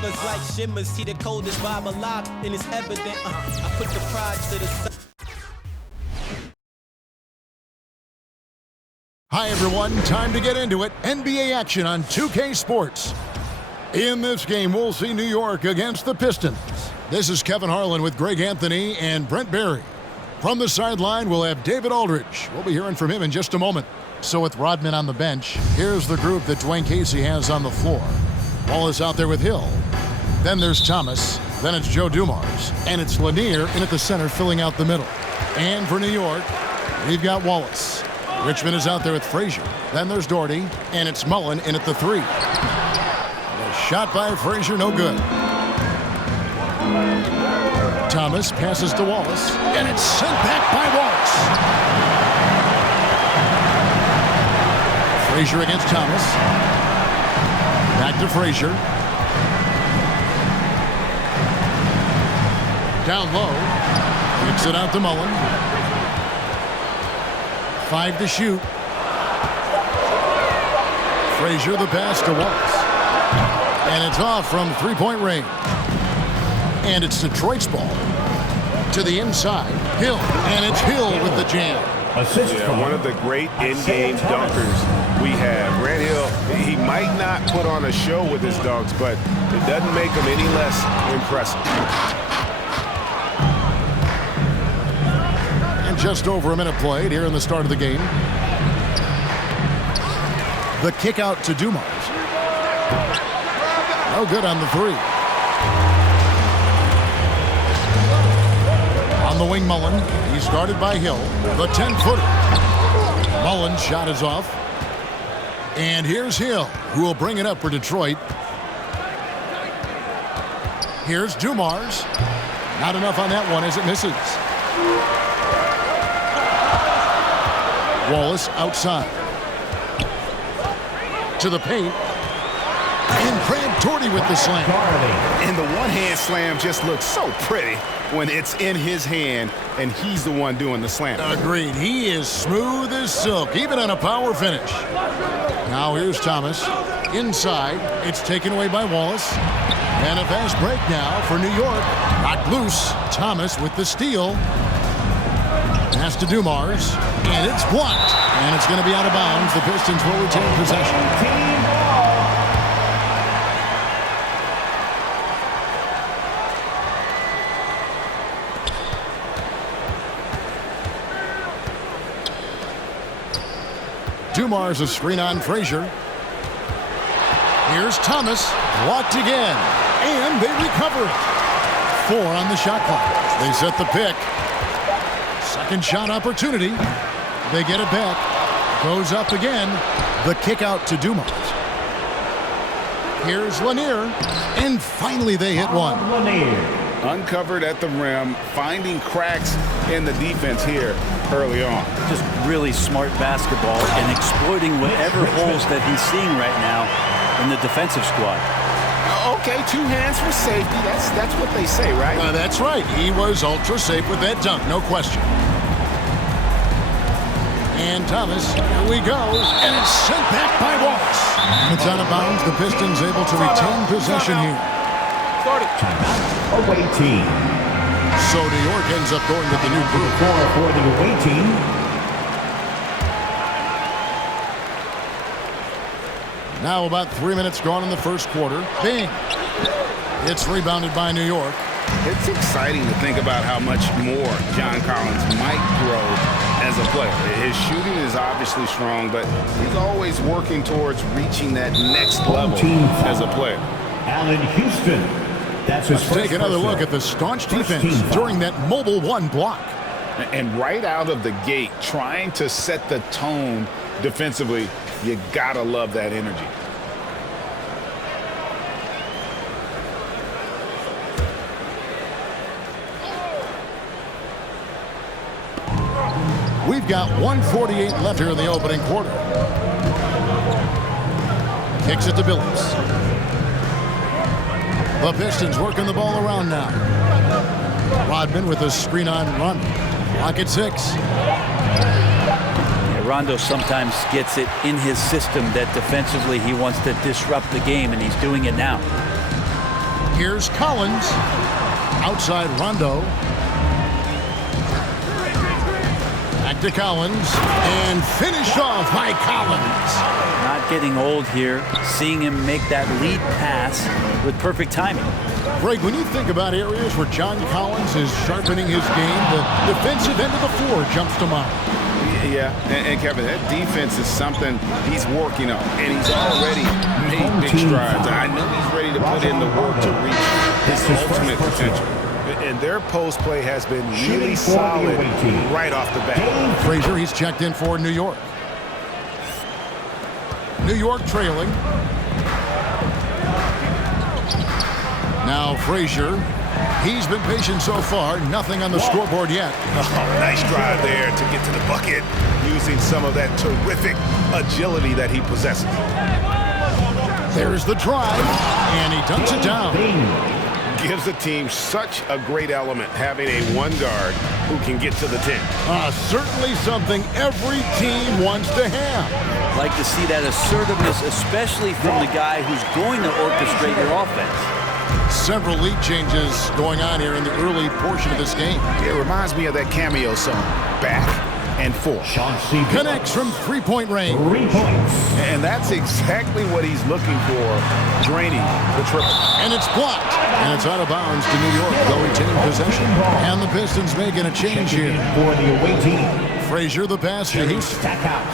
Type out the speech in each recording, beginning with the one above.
It's like shimmers, he the coldest vibe alive, and it's evident. I put the pride to the side. Hi everyone, time to get into it. NBA action on 2K Sports. In this game, we'll see New York against the Pistons. This is Kevin Harlan with Greg Anthony and Brent Barry. From the sideline, we'll have David Aldridge. We'll be hearing from him in just a moment. So with Rodman on the bench, here's the group that Dwayne Casey has on the floor. Wallace out there with Hill. Then there's Thomas. Then it's Joe Dumars. And it's Lanier in at the center filling out the middle. And for New York, we've got Wallace. Richmond is out there with Frazier. Then there's Doherty. And it's Mullen in at the 3. The shot by Frazier, no good. Thomas passes to Wallace. And it's sent back by Wallace. Frazier against Thomas. Back to Frazier. Down low. Kicks it out to Mullen. 5 to shoot. Frazier the pass to Wallace. And it's off from three-point range. And it's Detroit's ball. To the inside. Hill. And it's Hill with the jam. Yeah, one of the great in-game dunkers we have. Grant Hill, he might not put on a show with his dunks, but it doesn't make him any less impressive. And just over a minute played here in the start of the game. The kick out to Dumars. No good on the 3. On the wing, Mullen. He started by Hill. The 10-footer. Mullen's shot is off. And here's Hill, who will bring it up for Detroit. Here's Dumars. Not enough on that one as it misses. Wallace outside. To the paint. And Grant Doherty with the slam. And the one-hand slam just looks so pretty when it's in his hand and he's the one doing the slam. Agreed. He is smooth as silk, even on a power finish. Now here's Thomas. Inside. It's taken away by Wallace. And a fast break now for New York. Knocked loose. Thomas with the steal. Pass to Dumars. And it's blocked. And it's going to be out of bounds. The Pistons will retain possession. Dumars a screen on Frazier. Here's Thomas. Blocked again. And they recover it. 4 on the shot clock. They set the pick. Second shot opportunity. They get it back. Goes up again. The kick out to Dumars. Here's Lanier. And finally they hit one. Uncovered at the rim, finding cracks in the defense here early on. Just really smart basketball and exploiting whatever holes that he's seeing right now in the defensive squad. Okay, 2 hands for safety. That's what they say, right? That's right. He was ultra safe with that dunk, no question. And Thomas, here we go. And it's sent back by Wallace. It's out of bounds. The Pistons able to retain possession here. Away team. So New York ends up going with the new group. 4 for the away team. Now about 3 minutes gone in the first quarter. Bing. It's rebounded by New York. It's exciting to think about how much more John Collins might grow as a player. His shooting is obviously strong, but he's always working towards reaching that next level as a player. Allen Houston. Let's take another look at the staunch defense during that mobile 1 block. And right out of the gate, trying to set the tone defensively, you gotta love that energy. We've got 1:48 left here in the opening quarter. Kicks it to Billups. The Pistons working the ball around now. Rodman with a screen on Rondo. Clock at 6. Yeah, Rondo sometimes gets it in his system that defensively he wants to disrupt the game, and he's doing it now. Here's Collins. Outside Rondo. Back to Collins. And finished off by Collins. Not getting old here. Seeing him make that lead pass with perfect timing. Greg, when you think about areas where John Collins is sharpening his game, the defensive end of the floor jumps to mind. Yeah, and Kevin, that defense is something he's working on, and he's already made big strides. I know he's ready to put in the work to reach his ultimate potential. And their post play has been really solid right off the bat. Frazier, he's checked in for New York. New York trailing. Now Frazier. He's been patient so far. Nothing on the scoreboard yet. Oh, nice drive there to get to the bucket using some of that terrific agility that he possesses. There's the drive, and he dunks it down. Gives the team such a great element having a one guard who can get to the 10. Certainly something every team wants to have. Like to see that assertiveness, especially from the guy who's going to orchestrate your offense. Several lead changes going on here in the early portion of this game. It reminds me of that cameo song, Back and Forth. Connects from three-point range. 3 points. And that's exactly what he's looking for, draining the triple. And it's blocked. And it's out of bounds to New York. They'll retain possession. And the Pistons making a change here. For the away team. Frazier the pass to Houston. Stackhouse.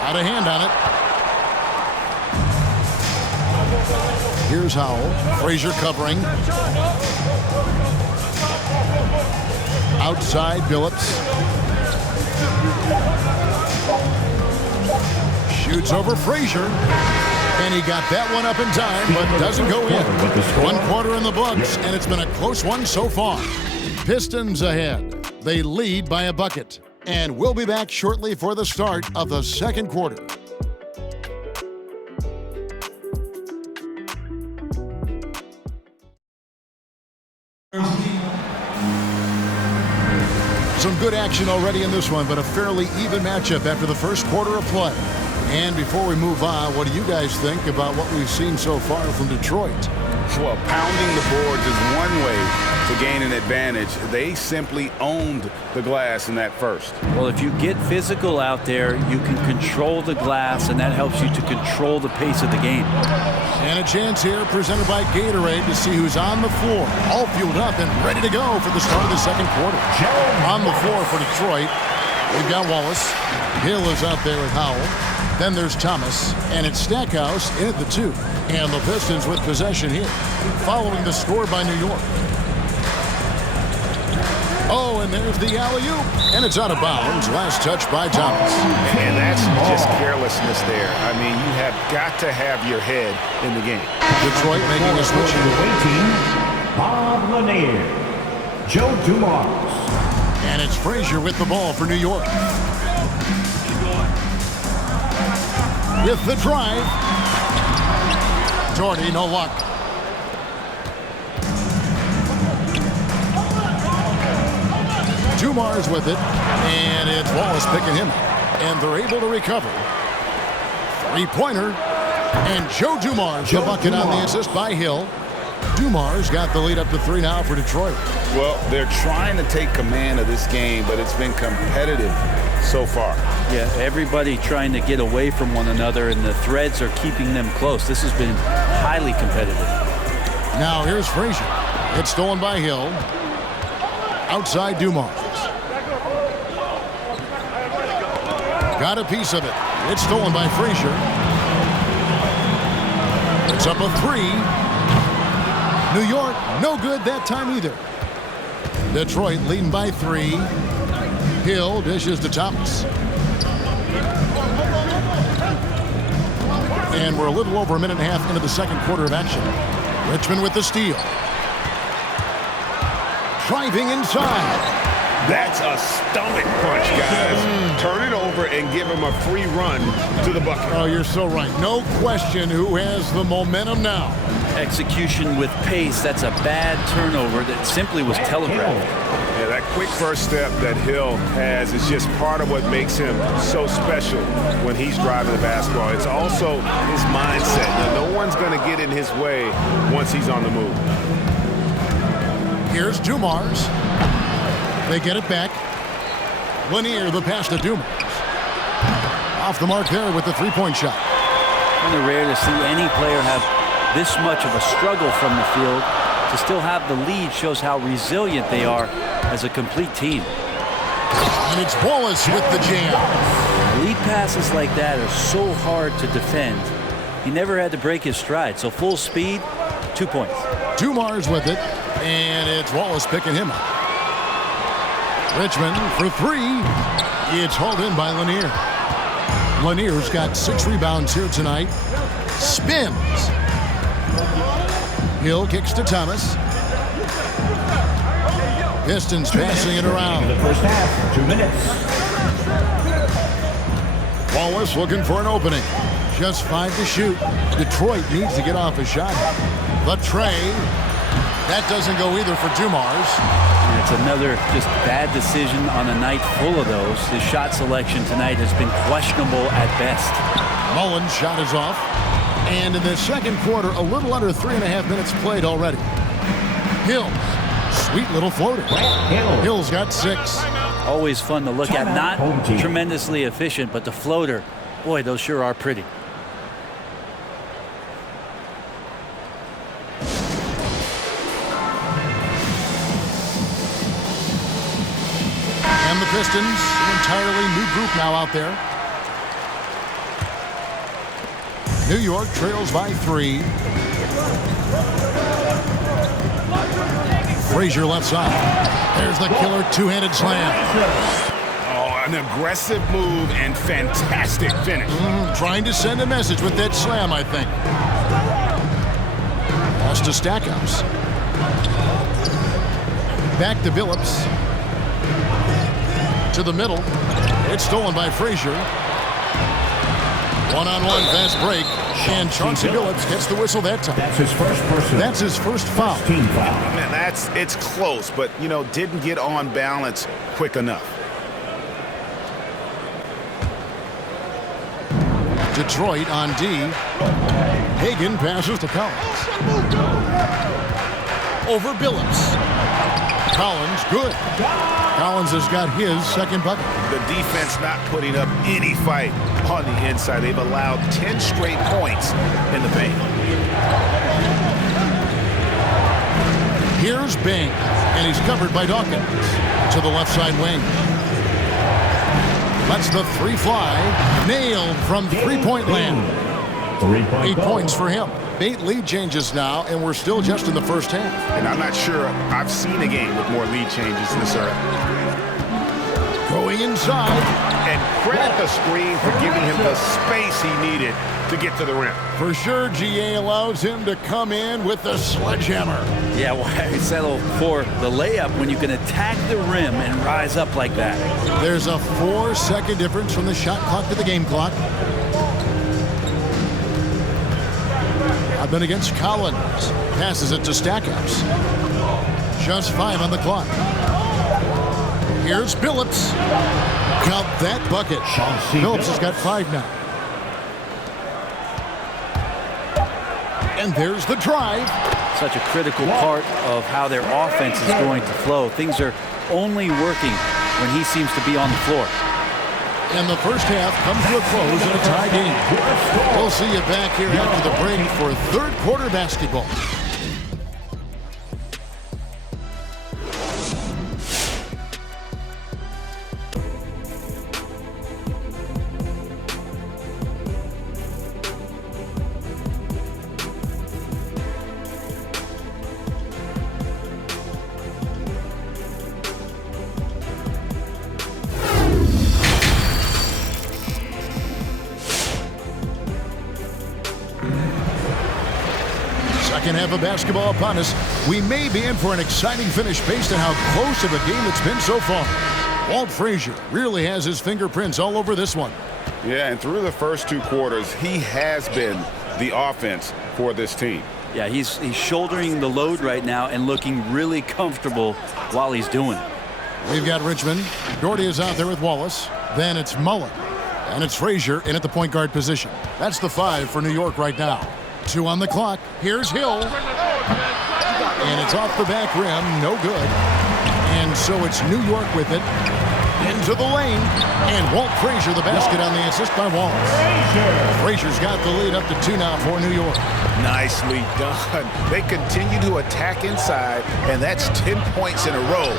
Got a hand on it. Here's Howell. Frazier covering. Outside Billups. Shoots over Frazier. And he got that one up in time, but doesn't go in. 1 quarter in the books, and it's been a close one so far. Pistons ahead. They lead by a bucket. And we'll be back shortly for the start of the second quarter. Some good action already in this one, but a fairly even matchup after the first quarter of play. And before we move on, what do you guys think about what we've seen so far from Detroit? Well, pounding the boards is one way to gain an advantage. They simply owned the glass in that first. Well, if you get physical out there, you can control the glass, and that helps you to control the pace of the game. And a chance here presented by Gatorade to see who's on the floor, all fueled up and ready to go for the start of the second quarter. On the floor for Detroit, we've got Wallace. Hill is out there with Howell. Then there's Thomas, and it's Stackhouse in at the 2. And the Pistons with possession here, following the score by New York. Oh, and there's the alley-oop, and it's out of bounds. Last touch by Thomas. And that's just carelessness there. I mean, you have got to have your head in the game. Detroit making a switch. For the away team, Bob Lanier. Joe Dumars. And it's Frazier with the ball for New York. With the drive. Jordy, no luck. Dumars with it, and it's Wallace picking him up. And they're able to recover. Three-pointer, and Joe Dumars, the bucket on the assist by Hill. Dumars got the lead up to 3 now for Detroit. Well, they're trying to take command of this game, but it's been competitive so far. Yeah, everybody trying to get away from one another, and the threads are keeping them close. This has been highly competitive. Now here's Frazier. It's stolen by Hill. Outside Dumars. Got a piece of it. It's stolen by Frazier. It's up a 3. New York, no good that time either. Detroit leading by 3. Hill dishes to Thomas. And we're a little over a minute and a half into the second quarter of action. Richmond with the steal. Driving inside. That's a stomach punch, guys. Turn it over and give him a free run to the bucket. Oh, you're so right. No question who has the momentum now. Execution with pace, that's a bad turnover that simply was telegraphed. Yeah, that quick first step that Hill has is just part of what makes him so special when he's driving the basketball. It's also his mindset. Now, no one's going to get in his way once he's on the move. Here's Dumars. They get it back. Lanier, the pass to Dumars. Off the mark there with the three-point shot. Kind of rare to see any player have this much of a struggle from the field. To still have the lead shows how resilient they are as a complete team. And it's Wallace with the jam. Lead passes like that are so hard to defend. He never had to break his stride, so full speed, 2 points. Dumars with it, and it's Wallace picking him up. Richmond for three. It's hauled in by Lanier. Lanier's got 6 rebounds here tonight. Spins. Hill kicks to Thomas. Pistons passing it around. The first half, 2 minutes. Wallace looking for an opening. Just 5 to shoot. Detroit needs to get off a shot. The tray. That doesn't go either for Dumars. And it's another just bad decision on a night full of those. His shot selection tonight has been questionable at best. Mullen's shot is off. And in the second quarter, a little under 3.5 minutes played already. Hill, sweet little floater. Hill's got 6. Always fun to look at. Not tremendously efficient, but the floater, boy, those sure are pretty. And the Pistons, an entirely new group now out there. New York trails by 3. Frazier left side. There's the killer two-handed slam. Oh, an aggressive move and fantastic finish. Trying to send a message with that slam, I think. Pass to Stackhouse. Back to Billups. To the middle. It's stolen by Frazier. One-on-one fast break, and Chauncey Billups gets the whistle that time. That's his first person. That's his first foul. Team foul. Man, it's close, but, you know, didn't get on balance quick enough. Detroit on D. Hagan passes to Collins. Over Billups. Collins, good. Collins has got his second bucket. The defense not putting up any fight on the inside. They've allowed 10 straight points in the paint. Here's Bing, and he's covered by Dawkins. To the left side wing. Lets the three fly. Nailed from three-point land. 8 points for him. 8 lead changes now, and we're still just in the first half. And I'm not sure I've seen a game with more lead changes this early. Going inside. And credit the screen for giving him the space he needed to get to the rim. For sure, GA allows him to come in with the sledgehammer. Yeah, why settle for the layup when you can attack the rim and rise up like that? There's a 4-second difference from the shot clock to the game clock. I've been against Collins. Passes it to Stackhouse. Just 5 on the clock. Here's Billups. Count that bucket. Billups has got 5 now. And there's the drive. Such a critical part of how their offense is going to flow. Things are only working when he seems to be on the floor. And the first half comes to a close in a tie game. We'll see you back here after the break for third quarter basketball. Second half of basketball upon us. We may be in for an exciting finish based on how close of a game it's been so far. Walt Frazier really has his fingerprints all over this one. Yeah, and through the first 2 quarters, he has been the offense for this team. Yeah, he's shouldering the load right now and looking really comfortable while he's doing it. We've got Richmond. Doherty is out there with Wallace. Then it's Mullen. And it's Frazier in at the point guard position. That's the 5 for New York right now. 2 on the clock. Here's Hill. And it's off the back rim. No good. And so it's New York with it. Into the lane. And Walt Frazier, the basket on the assist by Wallace. Frazier's got the lead up to 2 now for New York. Nicely done. They continue to attack inside, and that's 10 points in a row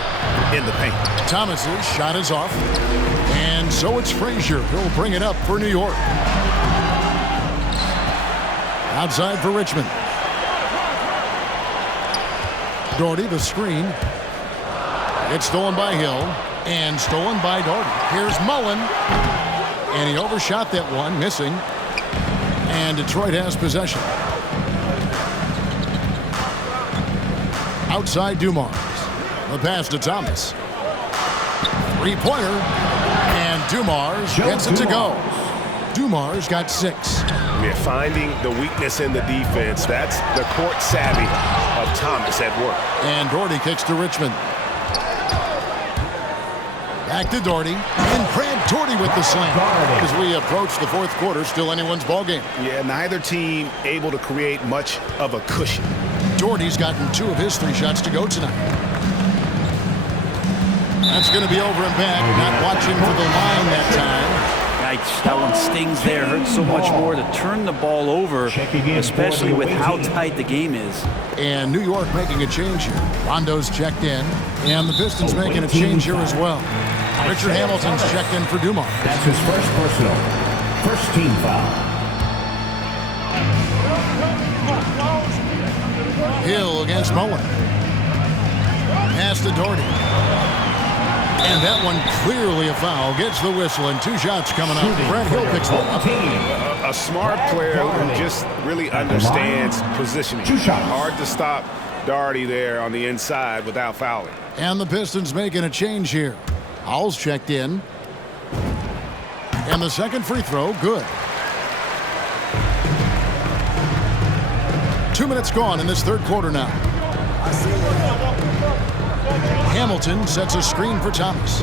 in the paint. Thomas's shot is off. And so it's Frazier. He'll bring it up for New York. Outside for Richmond. Doherty, the screen. It's stolen by Hill. And stolen by Doherty. Here's Mullen. And he overshot that one, missing. And Detroit has possession. Outside Dumars. The pass to Thomas. Three-pointer. And Dumars gets it to go. Dumars got 6. Yeah, finding the weakness in the defense. That's the court savvy of Thomas at work. And Doherty kicks to Richmond. Back to Doherty. And Brad Doherty with the slam. As we approach the 4th quarter, still anyone's ball game. Yeah, neither team able to create much of a cushion. Doherty's gotten 2 of his 3 shots to go tonight. That's going to be over and back. Not watching for the line that time. Yikes, that one stings there. Hurts so much more to turn the ball over, especially with how tight the game is. And New York making a change here. Rondo's checked in. And the Pistons making a change here as well. Richard Hamilton's checked in for Dumars. That's his first personal. First team foul. Hill against Mullen. Pass to Doherty. And that one clearly a foul. Gets the whistle and 2 shots coming up. Brad Hill picks one up. A smart player who just really understands positioning. Hard to stop Doherty there on the inside without fouling. And the Pistons making a change here. Howell's checked in. And the second free throw, good. 2 minutes gone in this 3rd quarter now. Hamilton sets a screen for Thomas.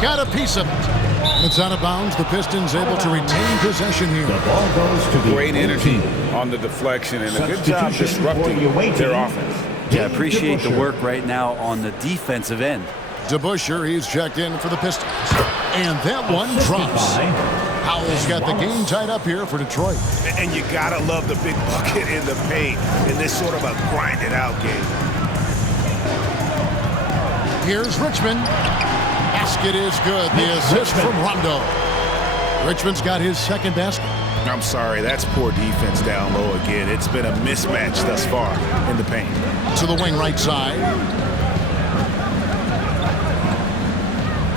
Got a piece of it. It's out of bounds. The Pistons able to retain possession here. The ball goes to the Great energy on the deflection and a good job disrupting their offense. Yeah, appreciate the work right now on the defensive end. DeBusschere, he's checked in for the Pistons. And that one drops. Howell's got the game tied up here for Detroit. And you gotta love the big bucket in the paint in this sort of a grinded out game. Here's Richmond. Basket is good. The assist from Rondo. Richmond's got his 2nd basket. I'm sorry, that's poor defense down low again. It's been a mismatch thus far in the paint. To the wing right side.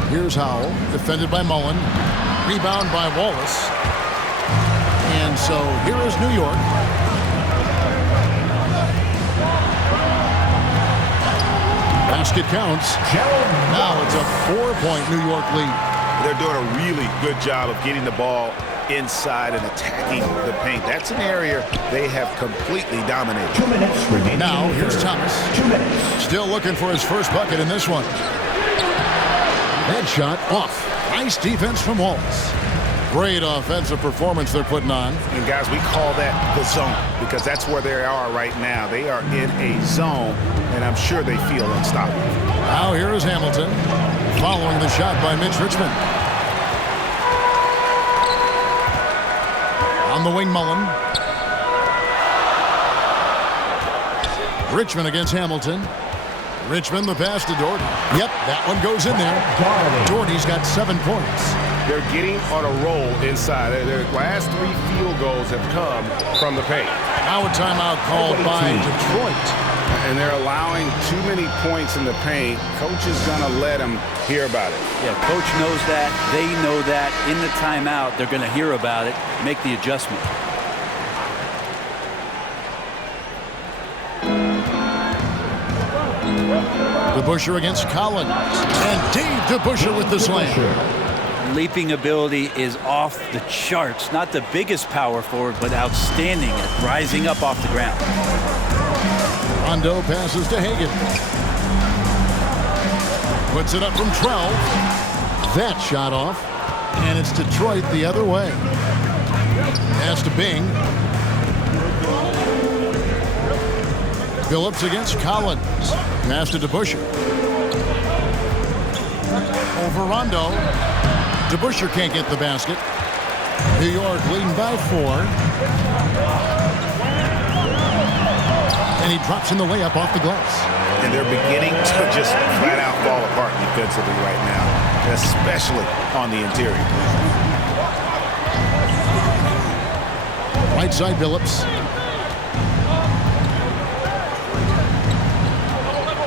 Here's Howell, defended by Mullen. Rebound by Wallace. And so here is New York. Basket counts. Now it's a 4-point New York lead. They're doing a really good job of getting the ball inside and attacking the paint. That's an area they have completely dominated. 2 minutes remaining. Now here's Thomas. 2 minutes. Still looking for his first bucket in this one. That shot off. Nice defense from Wallace. Great offensive performance they're putting on. And guys, we call that the zone because that's where they are right now. They are in a zone, and I'm sure they feel unstoppable. Now here is Hamilton following the shot by Mitch Richmond. On the wing, Mullen. Richmond against Hamilton. Richmond, the pass to Doherty. Yep, that one goes in there. Doherty's got 7 points. They're getting on a roll inside. Their last 3 field goals have come from the paint. Now a timeout called by Detroit. And they're allowing too many points in the paint. Coach is going to let them hear about it. Yeah, coach knows that. They know that. In the timeout, they're going to hear about it, make the adjustment. DeBusschere against Collins. And Dave DeBusschere with the slam. Leaping ability is off the charts. Not the biggest power forward, but outstanding at rising up off the ground. Rondo passes to Hagan. Puts it up from 12. That shot off. And it's Detroit the other way. Pass to Bing. Phillips against Collins. Pass to DeBusschere. Over Rondo. DeBusschere can't get the basket. New York leading by 4. And he drops in the layup off the glass. And they're beginning to just flat out fall apart defensively right now, especially on the interior. Right side, Phillips.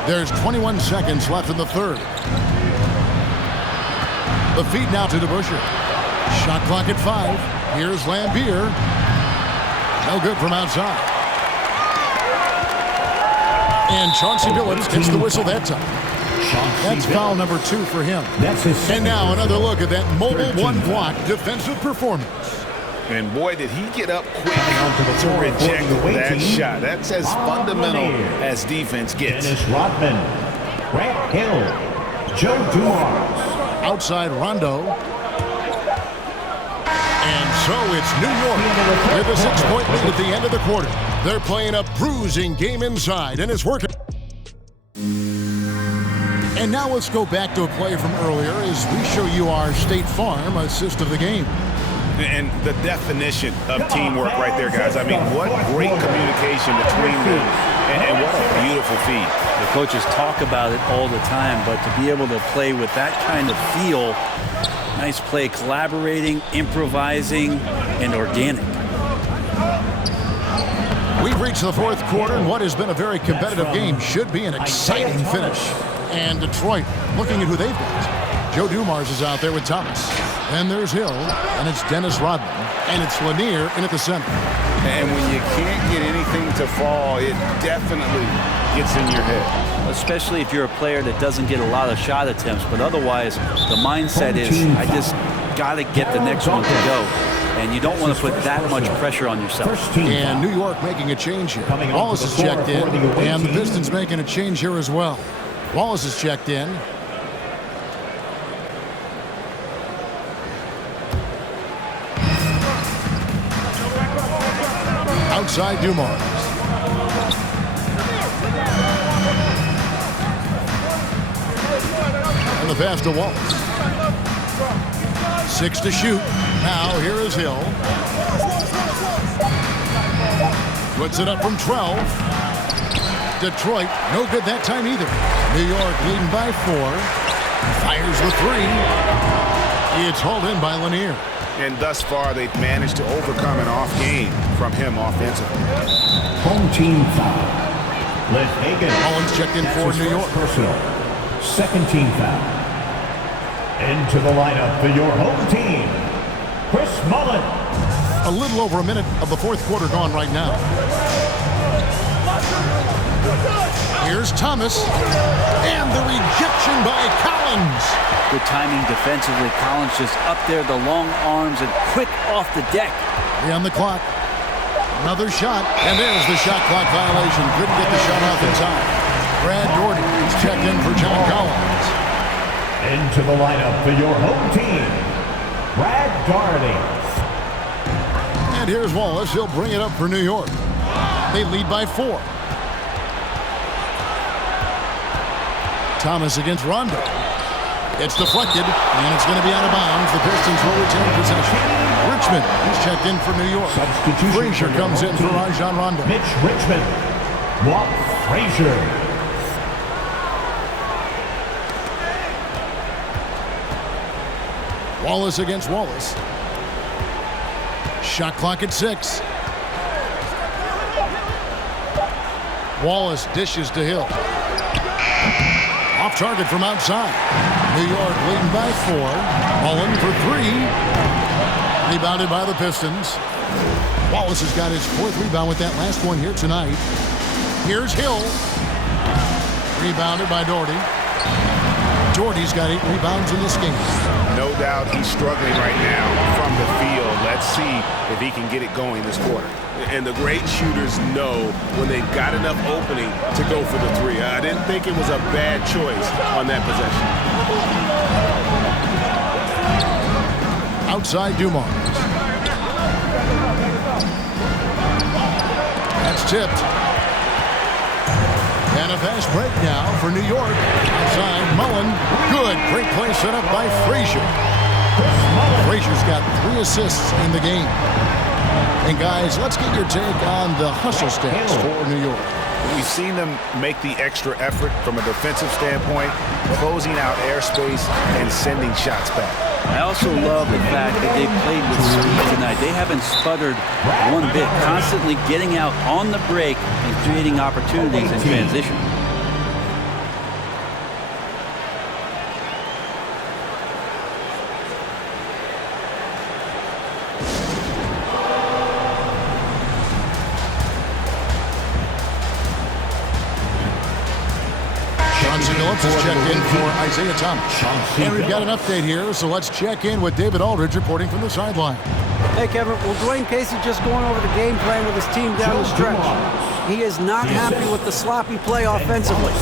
There's 21 seconds left in the third. The feed now to DeBusschere. Shot clock at 5. Here's Lambier. No good from outside. And Chauncey Billups gets the whistle that time. That's foul number 2 for him. And now another look at that mobile one-block defensive performance. And boy, did he get up quick to reject that shot. That's as fundamental as defense gets. Dennis Rodman, Grant Hill, Joe Dumars. Outside Rondo. And so it's New York with a 6-point lead at the end of the quarter. They're playing a bruising game inside, and it's working. And now let's go back to a play from earlier as we show you our State Farm assist of the game. And the definition of teamwork right there, guys. I mean, what great communication between them, and what a beautiful feed. The coaches talk about it all the time, but to be able to play with that kind of feel, nice play, collaborating, improvising, and organic. We've reached the fourth quarter, and what has been a very competitive game should be an exciting finish. And Detroit, looking at who they've got. Joe Dumars is out there with Thomas. Then there's Hill, and it's Dennis Rodman, and it's Lanier in at the center. And when you can't get anything to fall, it definitely gets in your head. Especially if you're a player that doesn't get a lot of shot attempts, but otherwise the mindset is, I just got to get the next one to go. And you don't want to put that much pressure on yourself. And New York making a change here. Wallace is checked in, and the Pistons making a change here as well. Wallace is checked in. Outside Dumars. And the pass to Wallace. 6 to shoot. Now here is Hill. Puts it up from 12. Detroit, no good that time either. New York leading by 4. Fires the 3. It's hauled in by Lanier. And thus far, they've managed to overcome an off game from him offensively. Home team foul. Les Hagan. Collins checked in for New York. Personal. Second team foul. Into the lineup for your home team, Chris Mullin. A little over a minute of the fourth quarter gone right now. Here's Thomas. And the rejection by Collins. Good timing defensively. Collins just up there, the long arms, and quick off the deck. 3 on the clock. Another shot. And there's the shot clock violation. Couldn't get the shot off in time. Brad Doherty is checked in for John Collins. Into the lineup for your home team, Brad Doherty. And here's Wallace. He'll bring it up for New York. They lead by 4. Thomas against Rondo. It's deflected, and it's going to be out of bounds. The Pistons will retain possession. Richmond is checked in for New York. Frazier comes in for Rajon Rondo. Mitch Richmond. Walt Frazier. Wallace against Wallace. Shot clock at 6. Wallace dishes to Hill. Off target from outside. New York leading by 4. Mullen for 3. Rebounded by the Pistons. Wallace has got his 4th rebound with that last one here tonight. Here's Hill. Rebounded by Doherty. Doherty's got 8 rebounds in this game. No doubt he's struggling right now from the field. Let's see if he can get it going this quarter. And the great shooters know when they've got enough opening to go for the three. I didn't think it was a bad choice on that possession. Outside Dumars. That's tipped. And a fast break now for New York. Outside Mullen. Good. Great play set up by Frazier. Frazier's got 3 assists in the game. And guys, let's get your take on the hustle stats for New York. We've seen them make the extra effort from a defensive standpoint, closing out airspace and sending shots back. I also love the fact that they've played with speed tonight. They haven't sputtered one bit, constantly getting out on the break and creating opportunities in transition. Phillips is checked in for Isaiah Thomas. And we've got an update here, so let's check in with David Aldridge reporting from the sideline. Hey, Kevin. Well, Dwayne Casey just going over the game plan with his team down the stretch. He is not happy with the sloppy play offensively.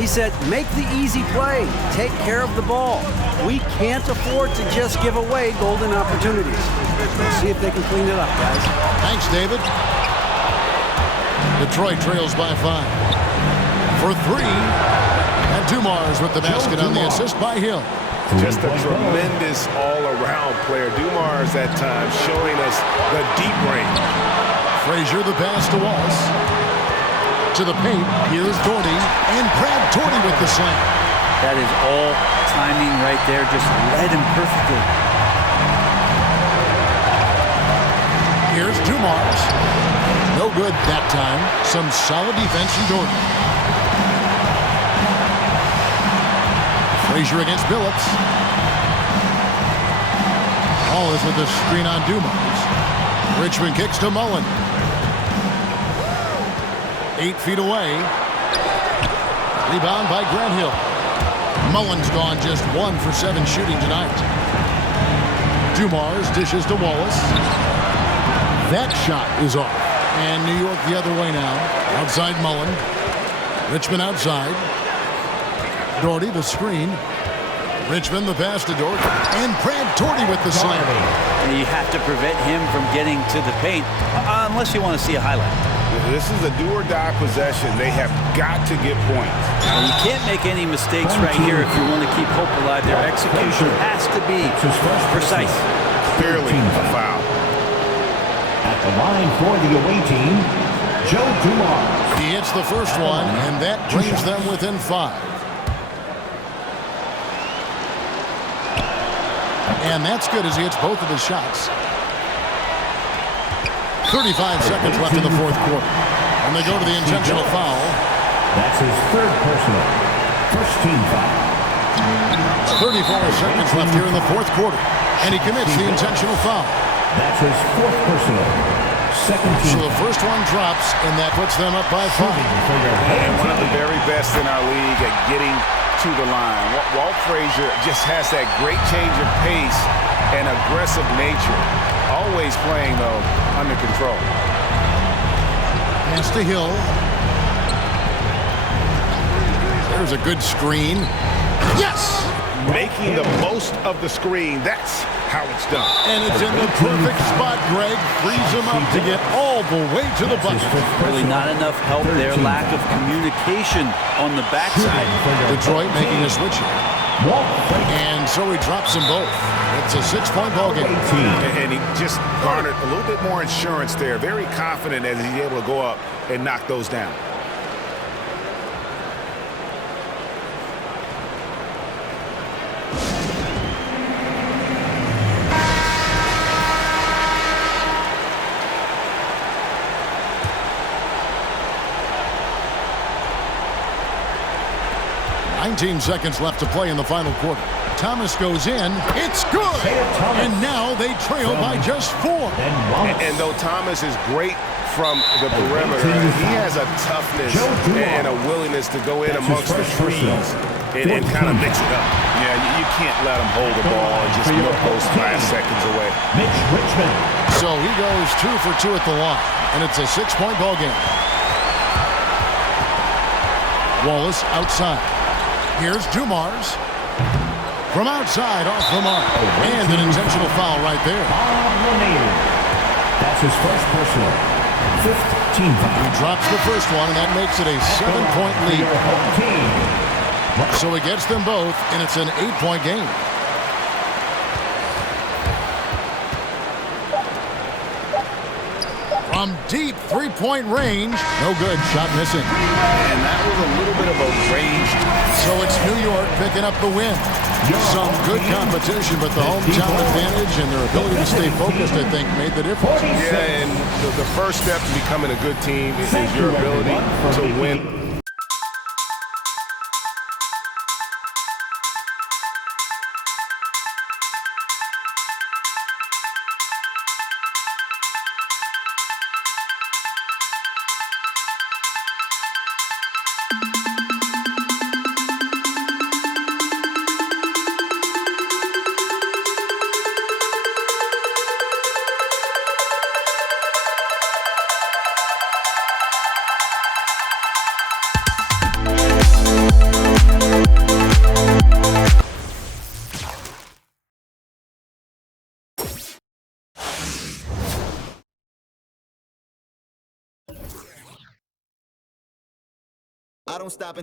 He said, make the easy play. Take care of the ball. We can't afford to just give away golden opportunities. Let's see if they can clean it up, guys. Thanks, David. Detroit trails by 5. For 3. And Dumars with the basket on the assist by Hill. Just a tremendous all-around player. Dumars that time showing us the deep range. Frazier the pass to Wallace. To the paint. Here's Doherty. And Brad Doherty with the slam. That is all timing right there. Just led him perfectly. Here's Dumars. No good that time. Some solid defense from Doherty. Frazier against Billups. All is with the screen on Dumars. Richmond kicks to Mullen. 8 feet away. Rebound by Grant Hill. Mullen's gone just 1 for 7 shooting tonight. Dumars dishes to Wallace. That shot is off. And New York the other way now. Outside Mullen. Richmond outside. Doherty the screen. Richmond the pass to Doherty. And Brad Doherty with the slam. You have to prevent him from getting to the paint unless you want to see a highlight. This is a do-or-die possession. They have got to get points. Well, you can't make any mistakes right here if you want to keep hope alive. Their execution has to be precise. Clearly a foul. At the line for the away team, Joe Dumars. He hits the first one, and that brings them within 5. And that's good as he hits both of his shots. 35 seconds left in the fourth quarter. And they go to the intentional foul. That's his 3rd personal. First team foul. 34 seconds left here in the fourth quarter. And he commits the intentional foul. That's his 4th personal. Second team. So the first one drops, and that puts them up by 5. And one of the very best in our league at getting to the line. Walt Frazier just has that great change of pace and aggressive nature. Always playing, though, under control. Pass to Hill. There's a good screen. Yes! Making the most of the screen. That's how it's done. And it's in the perfect spot, Greg. Frees him up to get all the way to the bucket. Really not enough help there. Lack of communication on the backside. Detroit making a switch here. And so he drops them both. It's a 6-point ball game. And he just garnered a little bit more insurance there. Very confident as he's able to go up and knock those down. Nineteen seconds left to play in the final quarter. Thomas goes in. It's good. And now they trail by just 4. And though Thomas is great from the perimeter, he has a toughness and a willingness to go in amongst the trees and kind of mix it up. Yeah, you can't let him hold the ball and just milk those 5 seconds away. Mitch Richmond. So he goes 2 for 2 at the line, and it's a 6-point ball game. Wallace outside. Here's Dumars. From outside, off the mark. And an intentional foul right there. That's his first personal. 5th team foul. He drops the first one, and that makes it a 7-point lead. So he gets them both, and it's an 8-point game. From deep 3-point range. No good. Shot missing. And that was a little bit of a range. So it's New York picking up the win. Some good competition, but the hometown advantage and their ability to stay focused, I think, made the difference. Yeah, and the first step to becoming a good team is your ability to win. I don't stop